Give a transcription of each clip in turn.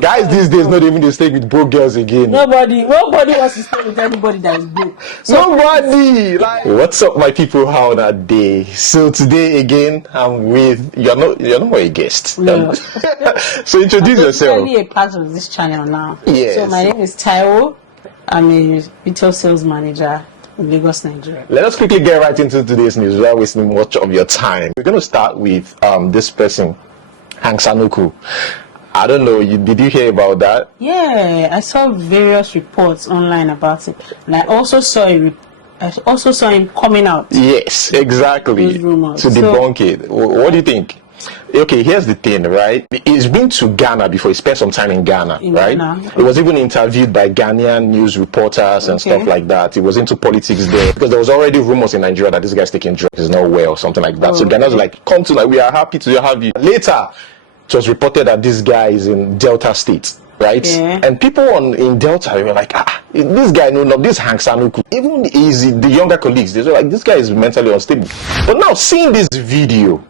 Guys these days not even they stay with broke girls again. Nobody wants to stay with anybody that is broke. So Nobody. Like, what's up, my people? How that day? So today again, I'm with you're not more a guest. No. So introduce yourself. I'm a part of this channel now. Yes. So my name is Taiwo. I'm a retail sales manager in Lagos, Nigeria. Let us quickly get right into today's news without wasting much of your time. We're going to start with this person, Anuku. I don't know, did you hear about that? Yeah, I saw various reports online about it, and I also saw him coming out. Yes, exactly. To debunk it. What do you think? Okay, here's the thing, right? He's been to Ghana before. He spent some time in Ghana, right? Ghana. He was even interviewed by Ghanaian news reporters and stuff like that. He was into politics there because there was already rumors in Nigeria that this guy's taking drugs, is not well, something like that. So Ghana was like, come to, like, we are happy to have you. Later, it was reported that this guy is in Delta State, right? Yeah. And people in Delta were like, this guy, this Hank Anuku. Even the younger colleagues, they were like, this guy is mentally unstable. But now, seeing this video,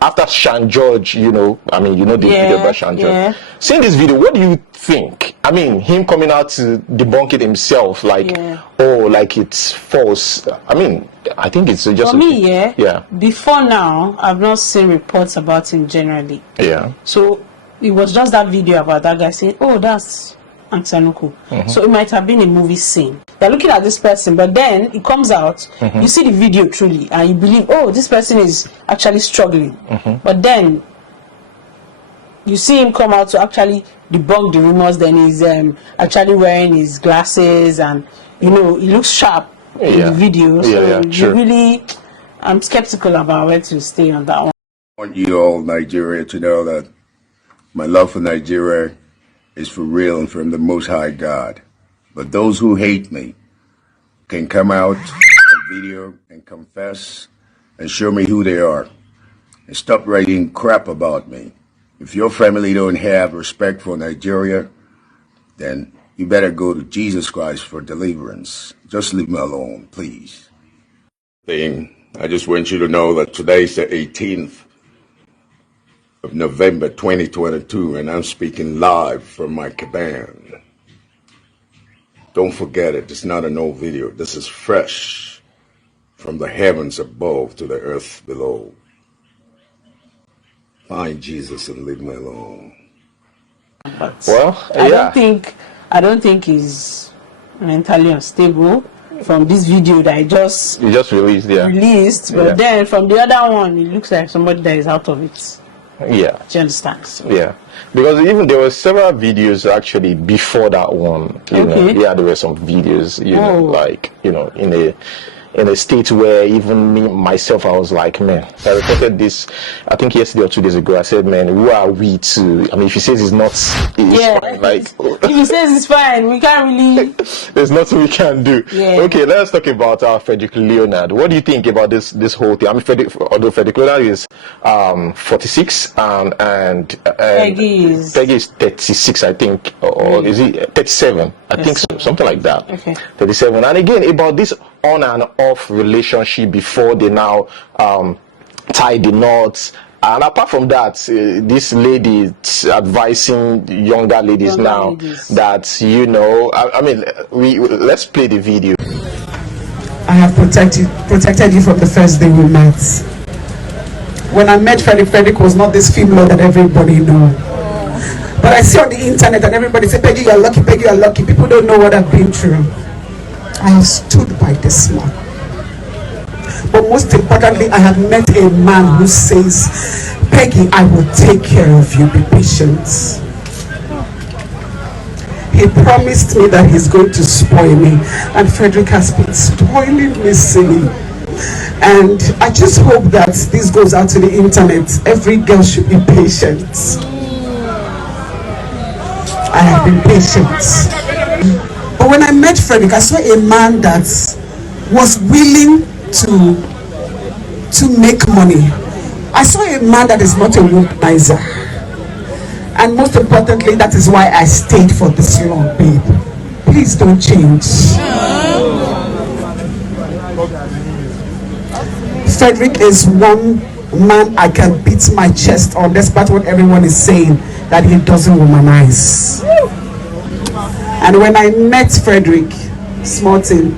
after Shan George, the video about Shan George. Yeah. Seeing this video, what do you think? I mean, him coming out to debunk it himself, like, like it's false. I mean, I think it's just... For me, yeah. Before now, I've not seen reports about him generally. Yeah. So, it was just that video about that guy saying, oh, that's Anuku. So, it might have been a movie scene. They're looking at this person, but then it comes out, you see the video truly, and you believe, oh, this person is actually struggling. But then, you see him come out to actually debunk the rumors, then he's actually wearing his glasses, and, he looks sharp in the video. So, I'm skeptical about where to stay on that one. I want you all, Nigeria, to know that my love for Nigeria is for real and from the Most High God. But those who hate me can come out on video and confess and show me who they are. And stop writing crap about me. If your family don't have respect for Nigeria, then you better go to Jesus Christ for deliverance. Just leave me alone, please. I just want you to know that today is the 18th of November 2022, and I'm speaking live from my cabin. Don't forget it. It's not an old video. This is fresh from the heavens above to the earth below. Find Jesus and leave me alone. But I don't think he's mentally unstable from this video that you just released. But then from the other one, it looks like somebody that is out of it. Yeah. Do you understand? So. Yeah. Because even there were several videos actually before that one. You know, there were some videos, in a state where even me myself, I was like, man, I reported this I think yesterday or 2 days ago. I said, man, who are we to, I mean, if he says it's not, it's fine, like, if he says it's fine, we can't really, there's nothing we can do. Okay, let's talk about Frederick Leonard. What do you think about this whole thing? I mean, although Frederick Leonard is 46 and Peggy is 36, I think, or is he 37? I think so, something like that. 37. And again, about this on and off relationship before they now tie the knots. And apart from that, this lady advising younger ladies that, I mean, let's play the video. I have protected you from the first day we met. When I met Frederick was not this female that everybody knows. But I see on the internet and everybody say, Peggy, you're lucky, Peggy, you're lucky. People don't know what I've been through. I have stood by this man. But most importantly, I have met a man who says, Peggy, I will take care of you, be patient. He promised me that he's going to spoil me, and Fredrick has been spoiling me silly. And I just hope that this goes out to the internet. Every girl should be patient. I have been patient. But when I met Fredrick, I saw a man that was willing to make money. I saw a man that is not a womanizer. And most importantly, that is why I stayed for this long, babe. Please don't change. Fredrick is one man I can beat my chest on, despite what everyone is saying. that he doesn't womanize. And when I met Fredrick, small thing,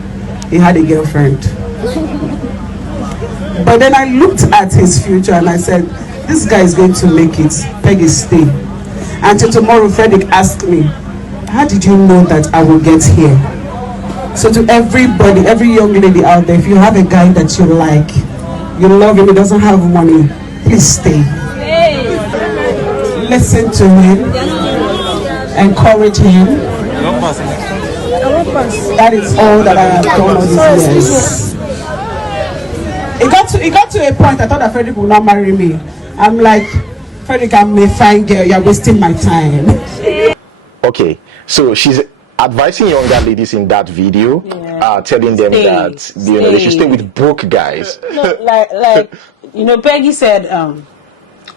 he had a girlfriend. But then I looked at his future and I said, this guy is going to make it. Peggy, stay. Until tomorrow, Fredrick asked me, how did you know that I will get here? So to everybody, every young lady out there, if you have a guy that you like, you love him, he doesn't have money, please stay. Listen to him, encourage him. That is all that I have done all these years. It got to a point I thought that Fredrick would not marry me. I'm like, Fredrick, I'm a fine girl, you're wasting my time. Okay, so she's advising younger ladies in that video, telling them that you know they should stay with broke guys. No, like you know, Peggy said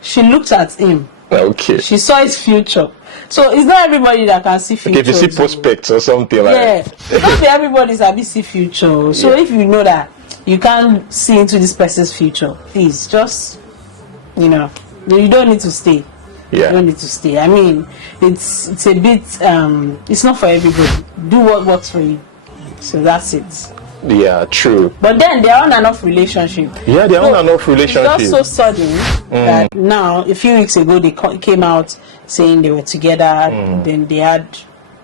she looked at him. Okay. She saw his future. So it's not everybody that can see future. Okay, if you see prospects or something like that. Yeah, not everybody's happy see future. So if you know that you can't see into this person's future, please just, you know, you don't need to stay. Yeah. You don't need to stay. I mean, it's a bit it's not for everybody. Do what works for you. So that's it. Yeah, true. But then they're on and off relationship. Yeah, they're on and off relationship. It's just so sudden that now, a few weeks ago, they came out saying they were together. Then they had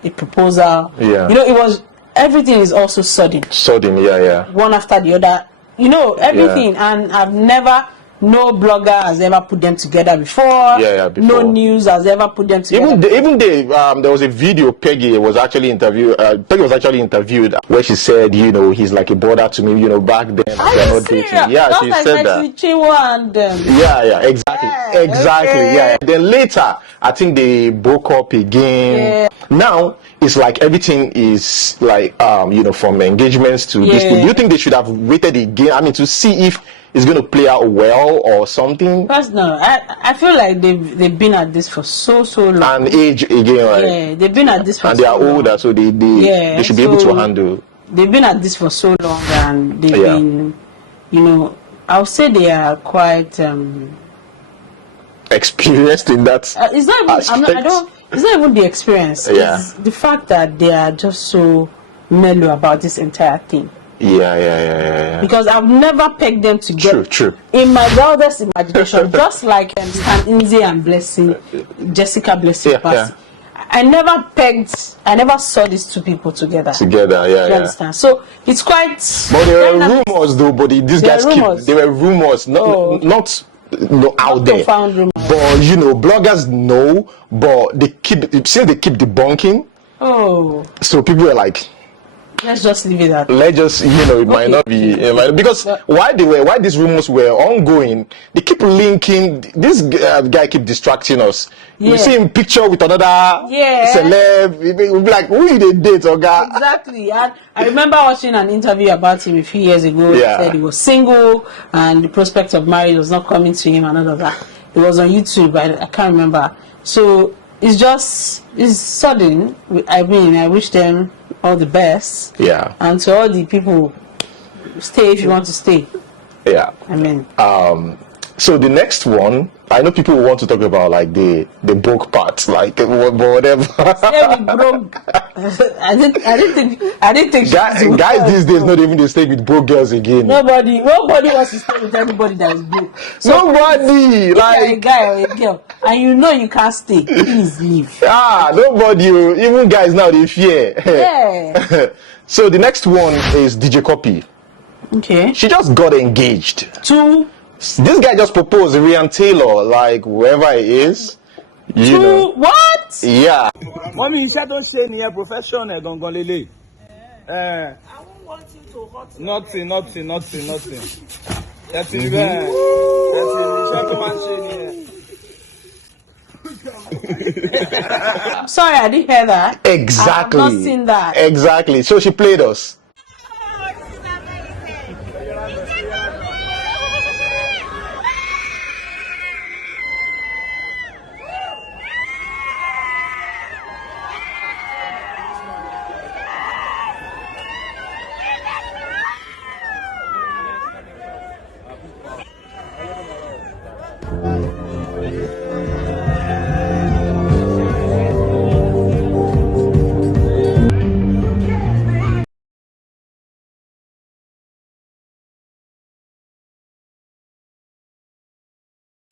a proposal. Yeah. You know, it was, everything is also sudden. Sudden, yeah. One after the other. You know, everything. Yeah. And I've never, no blogger has ever put them together before. Before. No news has ever put them together. Even there was a video Peggy was actually interviewed. Peggy was actually interviewed where she said, you know, he's like a brother to me. You know, back then they're not dating. Yeah, just she like said that. Exactly. Yeah. Then later, I think they broke up again. Yeah. Now it's like everything is like you know, from engagements to this. Do you think they should have waited again? I mean, to see if it's going to play out well or something? First, no, I feel like they've been at this for so long. And age again, right? Yeah, they've been at this for and so they are older, so they should be able to handle. They've been at this for so long, and they've been, you know, I would say they are quite experienced in that. It's not even. It's not even the experience. It's the fact that they are just so mellow about this entire thing. Yeah. Because I've never pegged them together. True. In my wildest imagination, just like Stan Nze and Blessing, Jessica Blessing. I never saw these two people together. You understand? So it's quite. But there were rumors, though. But these guys there were rumors, not out there. Rumors. But you know, bloggers know. But they keep debunking. Oh. So people are like, let's just leave it at that. Let's just, you know, it might not be, because why these rumors were ongoing, they keep linking, this guy keep distracting us. We see him picture with another celeb, we'll be like, who they date, or guy? Exactly. And I remember watching an interview about him a few years ago. He said he was single and the prospect of marriage was not coming to him and all of that. It was on YouTube, I can't remember. So it's sudden. I mean, I wish them all the best. Yeah. And to all the people, stay if you want to stay. Yeah. I mean. So the next one, I know people want to talk about like the broke parts, like whatever. Yeah, we broke. I didn't think. Guys these days not even they stay with broke girls again. Nobody wants to stay with anybody that is broke. So nobody, like a guy or a girl, and you know you can't stay. Please leave. Nobody. Even guys now they fear. Yeah. So the next one is DJ Cuppy. Okay. She just got engaged to. This guy just proposed Rian Taylor, like whoever he is. You know. What? Yeah. Mommy, iṣẹ́ tó ṣe nìyẹn profession gangan lele. I won't want you to hurt. Nothing. That's it. Iṣẹ́ tó máa ṣe nìyẹn. I'm sorry, I didn't hear that. Exactly. I have not seen that. Exactly. So she played us.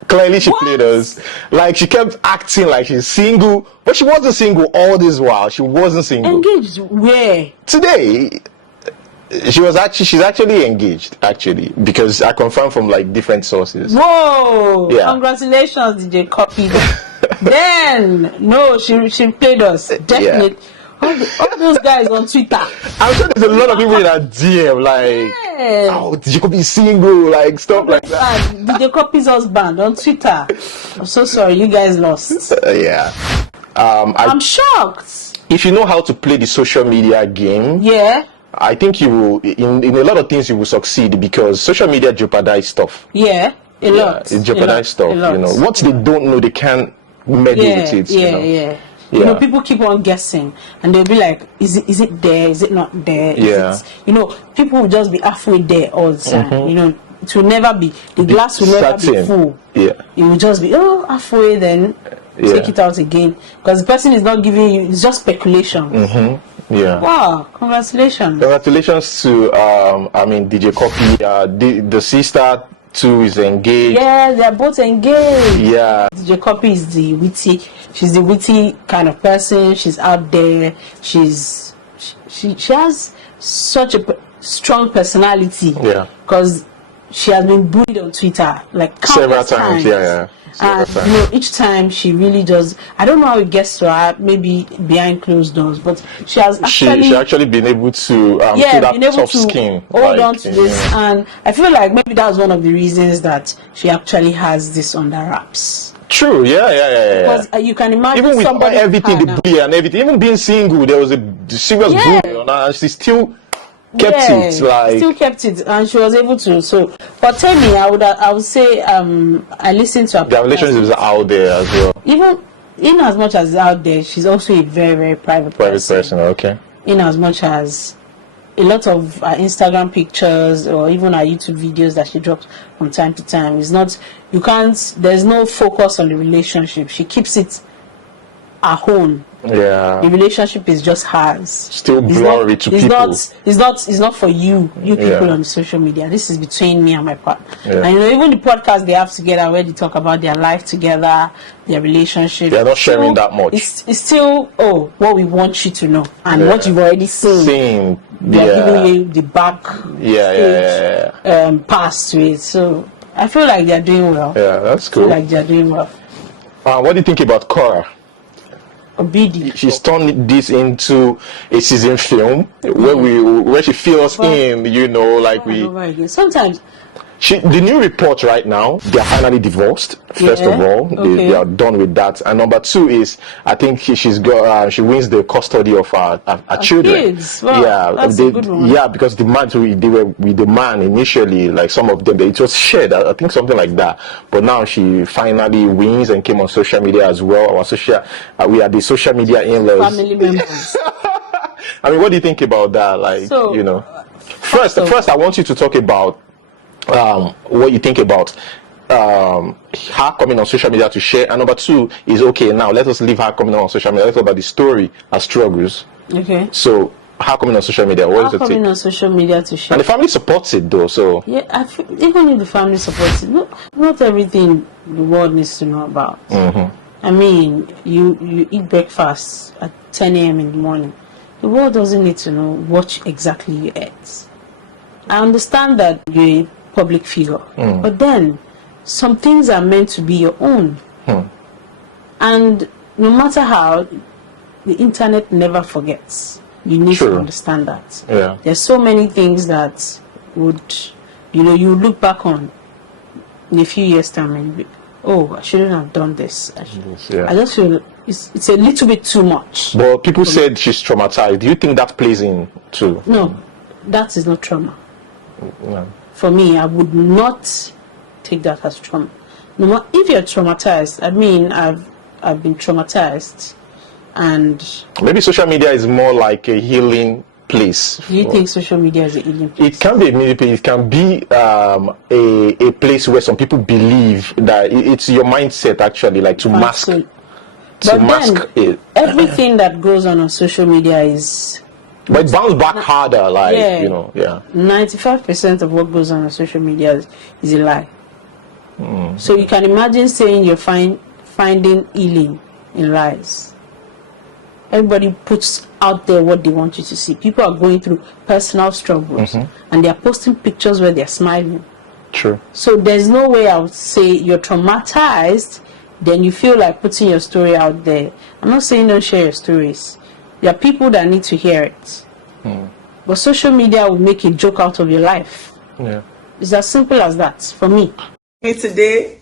Clearly she played us. Like, she kept acting like she's single, but she wasn't single all this while. She wasn't single. Engaged where? Today, she's actually engaged, actually, because I confirmed from like different sources. Whoa! Yeah. Congratulations, DJ Cuppy. Then no, she played us. Definitely. Yeah. All those guys on Twitter. I'm sure there's a lot of people in that DM, like, oh, did you be single, like stuff like that. DJ Cuppy's husband on Twitter. I'm so sorry, you guys lost. Yeah. I'm shocked. If you know how to play the social media game, yeah, I think you will, in a lot of things you will succeed, because social media jeopardize stuff. Yeah, a lot. It jeopardize stuff. You know, what they don't know, they can't meddle with it. Yeah. You know, people keep on guessing, and they'll be like, "Is it there? Is it not there?" You know, people will just be halfway there all the time. You know, it will never be, the glass will never be full. Yeah, it will just be halfway, then take it out again, because the person is not giving you. It's just speculation. Yeah. Wow! Congratulations. Congratulations to DJ Cuppy. The sister too is engaged. Yeah, they are both engaged. Yeah. DJ Cuppy is the witty. She's the witty kind of person. She's out there. She has such a strong personality. Yeah. Because she has been bullied on Twitter like several times. Yeah. And you know, each time she really does. I don't know how it gets to her, maybe behind closed doors, but she has actually she actually been able to that tough skin, hold on to this, and I feel like maybe that's one of the reasons that she actually has this under wraps. True, yeah. Because you can imagine, even with everything, the bully and everything, even being single, there was a serious bully on her, and she still kept it, still kept it, and she was able to. So, but tell me, I would say, I listened to her. Their relationship is out there as well. Even in as much as out there, she's also a very, very private person. Okay. In as much as a lot of her Instagram pictures or even her YouTube videos that she drops from time to time is not. There's no focus on the relationship. She keeps it her own. Yeah. The relationship is just hers. Still blurry to people. It's not for you people on social media. This is between me and my partner. Yeah. And you know, even the podcast they have together where they talk about their life together, their relationship. They're not sharing that much. It's still what we want you to know and what you've already seen. They're giving you the back pass to it. So I feel like they're doing well. Yeah, that's cool. I feel like they're doing well. What do you think about KORRA? OBIDI. She's turned this into a season film where she fills in, you know, like sometimes. The new report right now, they are finally divorced. First of all, they are done with that. And number two is, I think she wins the custody of her children. Kids. Wow, that's a good one. Yeah, because they were with the man initially, like some of them, it was shared. I think something like that. But now she finally wins and came on social media as well. We are the social media in-laws. Family members. I mean, what do you think about that? Like, you know, first, I want you to talk about what you think about her coming on social media to share, and number two is now let us leave her coming on social media. Let's talk about the story, her struggles. Okay. So her coming on social media, what is it? Coming on social media to share. And the family supports it though, so yeah, even if the family supports it, not everything the world needs to know about. I mean, you eat breakfast at 10 a.m. in the morning. The world doesn't need to know what exactly you ate. I understand that you're a public figure, but then some things are meant to be your own. And no matter how, the internet never forgets. You need to understand that. Yeah. There's so many things that would, you look back on in a few years' time and I shouldn't have done this. I just feel it's a little bit too much. But people said she's traumatized. Do you think that plays in too? No, that is not trauma. No. For me, I would not take that as trauma. No, if you're traumatized, I mean, I've been traumatized, and maybe social media is more like a healing place. Do you think social media is a healing place? It can be a healing place. It can be a place where some people believe that it's your mindset actually, like to mask. But then it. Everything that goes on social media is. But it bounces back harder, 95% of what goes on social media is a lie. So you can imagine saying you're finding healing in lies. Everybody puts out there what they want you to see. People are going through personal struggles, and they are posting pictures where they're smiling. True. So there's no way I would say you're traumatized, then you feel like putting your story out there. I'm not saying don't share your stories. There are people that need to hear it. But social media will make a joke out of your life. Yeah. It's as simple as that for me. Today,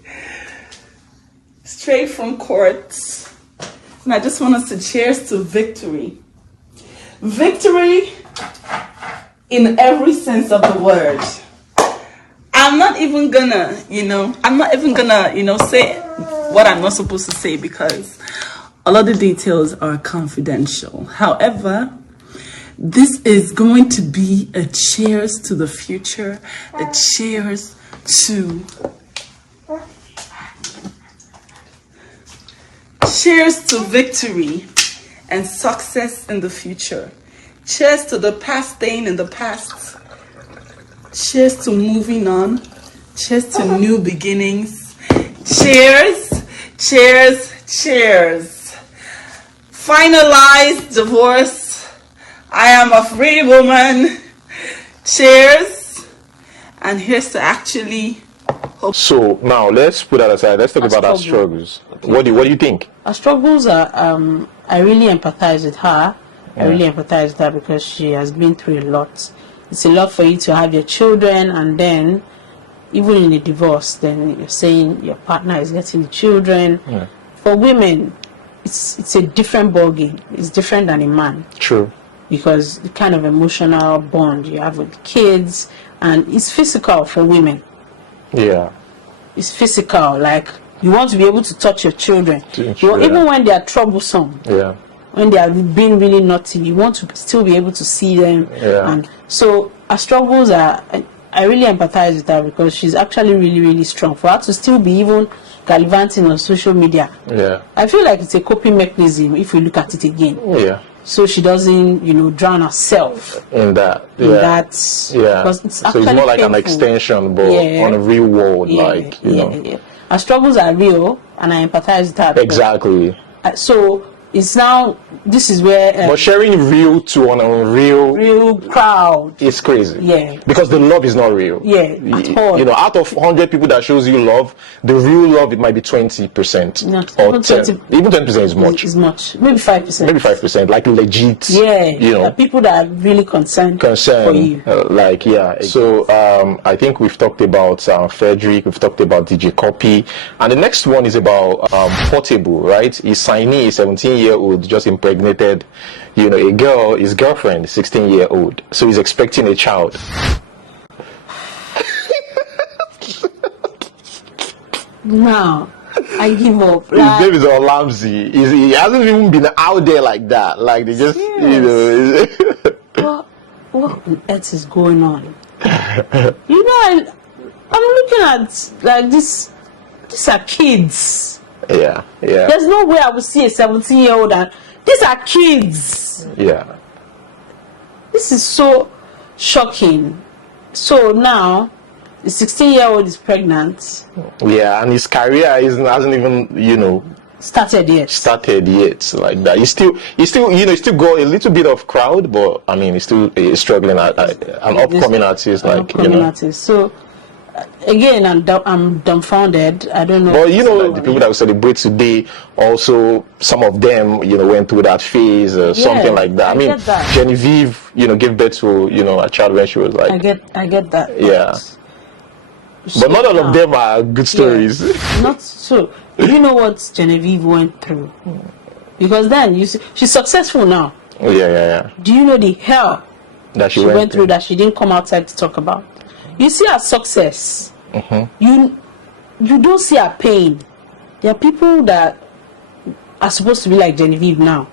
straight from court, and I just want us to cheers to victory. Victory in every sense of the word. I'm not even gonna, say what I'm not supposed to say because a lot of the details are confidential. However, this is going to be a cheers to the future, a cheers to victory and success in the future. Cheers to the past staying in the past. Cheers to moving on. Cheers to new beginnings. Cheers, cheers, cheers. Finalized divorce. I am a free woman. Cheers. And here's to actually hope. So now let's put that aside. Let's talk about our struggles. What do you think? Our struggles are, I really empathize with her. I really empathize with her because she has been through a lot. It's a lot for you to have your children, and then even in a divorce, then you're saying your partner is getting the children. For women, it's a different ballgame. It's different than a man. True. Because the kind of emotional bond you have with kids, and it's physical for women. Yeah. It's physical, like you want to be able to touch your children. Even when they are troublesome. Yeah. When they are being really naughty, you want to still be able to see them. Yeah. And so our struggles are, I really empathize with her because she's actually really, really strong. For her to still be even gallivanting on social media, I feel like it's a coping mechanism if we look at it again. So she doesn't, drown herself in that. Because it's so it's more like an extension, but on a real world, Our struggles are real, and I empathize with her. Exactly. So it's now, this is where but sharing real to an unreal crowd is crazy. Because the love is not real. At all. Out of 100 people that shows you love, the real love, it might be 20%. Or 10. Even 20% is much. Is much. Maybe 5%. Maybe 5%, like legit. People that are really concerned for you. So I think we've talked about Fredrick, we've talked about DJ Cuppy, and the next one is about Portable, right? His SIGNEE, 17-year-old, just impregnated, a girl, his girlfriend, 16-year-old. So he's expecting a child. Now, I give up. His name is OLAMZZY. He hasn't even been out there like that. Like they just, What on earth is going on? I'm looking at like this. These are kids. There's no way I would see a 17-year-old and these are kids. This is so shocking. So now the 16-year-old is pregnant. And his career hasn't even, started yet. Like that. He's still got a little bit of crowd, but I mean, he's still struggling at an upcoming artist, artist. So again, I'm dumbfounded. I don't know. But the people that we celebrate today, also some of them, went through that phase, something like that. I mean, Genevieve, gave birth to, a child when she was like. I get that. But not all of them are good stories. Not so. You know what Genevieve went through? Because then you see, she's successful now. Do you know the hell that she went through that she didn't come outside to talk about? You see her success. You don't see her pain. There are people that are supposed to be like Genevieve now,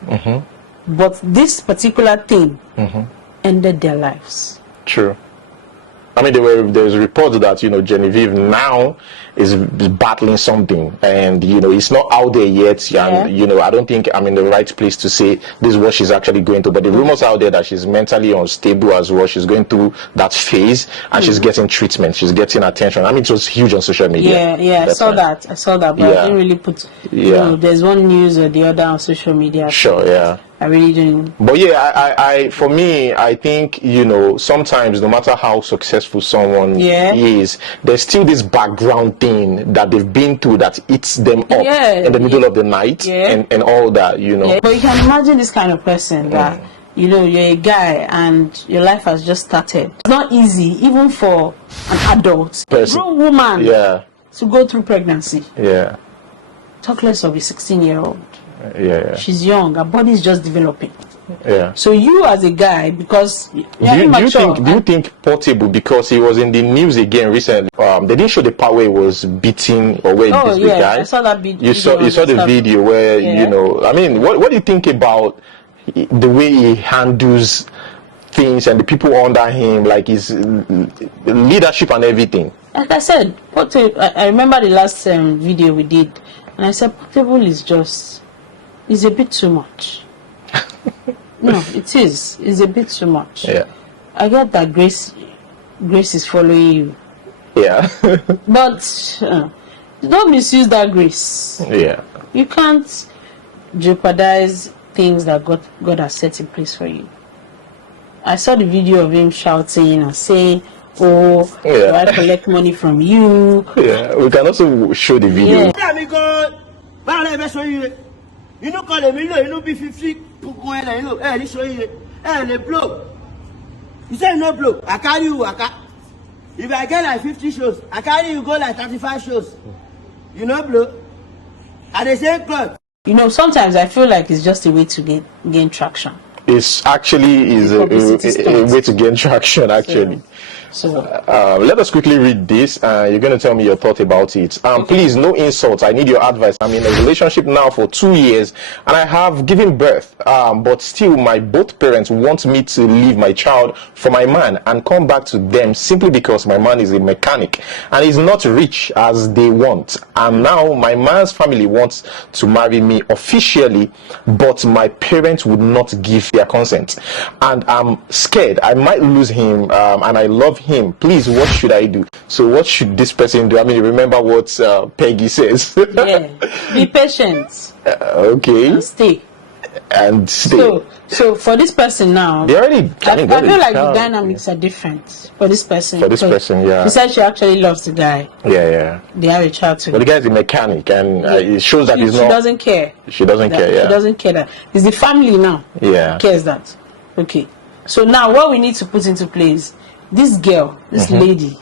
but this particular thing ended their lives. True. I mean, there's reports that, you know, Genevieve now is battling something, and, you know, it's not out there yet. And, you know, I don't think I'm in the right place to say this is what she's actually going through. But the rumors out there that she's mentally unstable as well. She's going through that phase, and she's getting treatment. She's getting attention. I mean, it was huge on social media. Yeah, I saw that, but I didn't really put, you know, there's one news or the other on social media. Sure, yeah. I really didn't. But yeah, I for me, I think, you know, sometimes no matter how successful someone is, there's still this background thing that they've been through that eats them up in the middle of the night and all that, you know. But you can imagine this kind of person that, you know, you're a guy and your life has just started. It's not easy, even for an adult, a grown woman, to go through pregnancy. Yeah. Talk less of a 16-year-old. Yeah. She's young, her body is just developing. Yeah. So you as a guy, because do you think Portable, because he was in the news again recently, they didn't show the part where he was beating or where he beat the guy? I saw that video. You saw the video where you know, I mean, what do you think about the way he handles things and the people under him, like his leadership and everything? Like I said, I remember the last video we did, and I said Portable is a bit too much. No, it is. It's a bit too much. Yeah. I get that Grace is following you. Yeah. But don't misuse that grace. Yeah. You can't jeopardize things that God has set in place for you. I saw the video of him shouting and saying, "Oh, do I collect money from you?" Yeah. We can also show the video. You know, call them, you know, be 50, you know, this show you, they blow. You say no blow, I carry you, if I get like 50 shows, I carry you go like 35 shows. You know, blow. At the same club. You know, sometimes I feel like it's just a way to gain traction. It's actually a way to gain traction, actually. So let us quickly read this. You're going to tell me your thought about it. Please, no insults. I need your advice. I'm in a relationship now for 2 years, and I have given birth. But still, my both parents want me to leave my child for my man and come back to them simply because my man is a mechanic and is not rich as they want. And now my man's family wants to marry me officially, but my parents would not give their consent. And I'm scared I might lose him, and I love him. Please, what should I do? So what should this person do? I mean, remember what Peggy says. Yeah, be patient. Okay. And stay. So for this person now, they already, I feel like the dynamics are different for this person. For this person, yeah. She said she actually loves the guy. Yeah. They have a child together. But the guy is a mechanic, and it shows that he's not. She doesn't care. She doesn't care. Yeah. She doesn't care that it's the family now. Yeah. Cares that. Okay. So now what we need to put into place. This girl, this lady,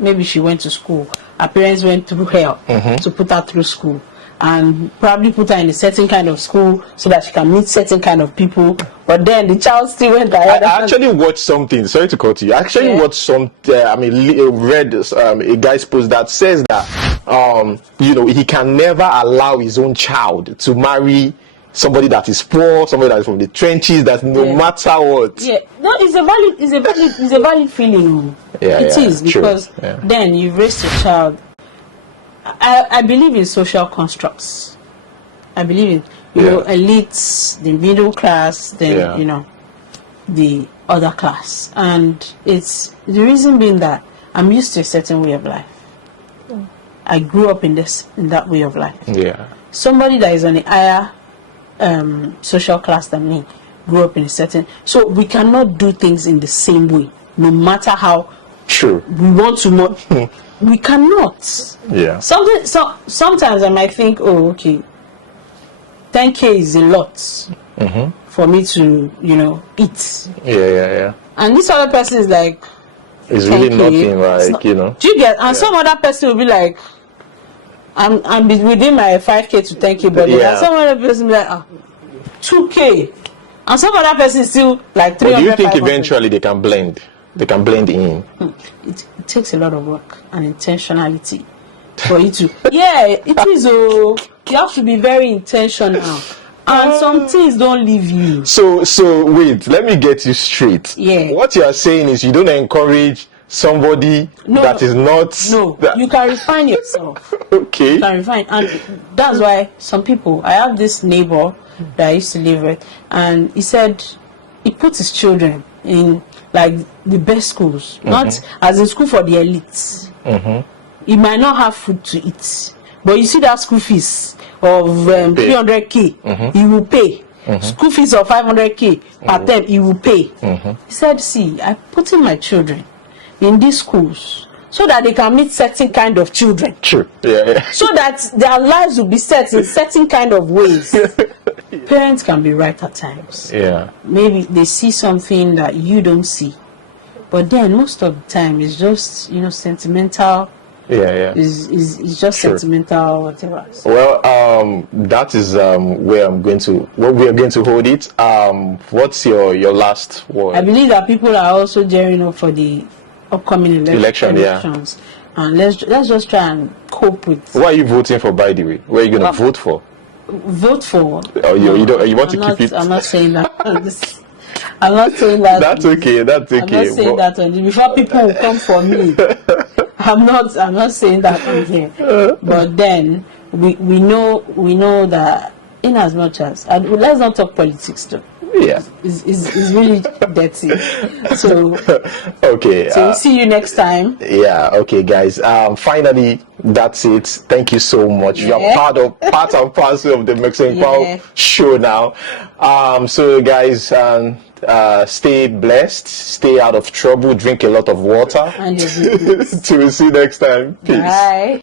maybe she went to school. Her parents went through hell to put her through school, and probably put her in a certain kind of school so that she can meet certain kind of people. But then the child still went ahead. I actually watched something. Sorry to cut you. I actually watched some. Read a guy's post that says that you know, he can never allow his own child to marry somebody that is poor, somebody that is from the trenches, that no matter what. Yeah, no, it's a valid feeling. It is, because then you've raised a child. I believe in social constructs. I believe in know, elites, the middle class, then you know, the other class, and it's the reason being that I'm used to a certain way of life. I grew up in that way of life. Yeah. Somebody that is on a higher social class than me grew up in a certain, so we cannot do things in the same way, no matter how we want to. We cannot. Yeah. Sometimes I might think, oh, okay, 10K is a lot for me to, you know, eat. Yeah. And this other person is like, it's really nothing, like, you know. Do you get? And some other person will be like, I'm within my 5K to 10K budget. And some other person will be like, 2K. And some other person is still like 300. But do you think eventually they can blend? They can blend in. It takes a lot of work and intentionality for you to. Yeah, it is. You have to be very intentional. And some things don't leave you. So wait, let me get you straight. Yeah. What you are saying is you don't encourage somebody that is not. No, you can refine yourself. Okay. You can refine, and that's why some people. I have this neighbor that I used to live with, and he said he puts his children in like the best schools, not as in school for the elites. He might not have food to eat, but you see that school fees of 300k, he will pay. School fees of 500k per term, he will pay. He said, see, I put in my children in these schools so that they can meet certain kind of children. True. Yeah. So that their lives will be set in certain kind of ways. Parents can be right at times. Yeah. Maybe they see something that you don't see, but then most of the time it's just sentimental. Yeah. It's just sentimental, whatever. Well, that is where we are going to hold it. What's your last word? I believe that people are also gearing up for the upcoming elections. And let's just try and cope with. What are you voting for, by the way? Where are you going to vote for? Vote for? Oh, you want to keep it? I'm not saying that. I'm not saying that. That's okay. That's okay. I'm not saying that before people will come for me. I'm not saying that on here. But then we know that in as much as let's not talk politics too. Yeah. It's really dirty. So okay. So we'll see you next time. Yeah, okay guys. Finally, that's it. Thank you so much. You are part and parcel of the Mexican Power show now. So guys, stay blessed, stay out of trouble, drink a lot of water. And till we see you next time. Peace. Bye.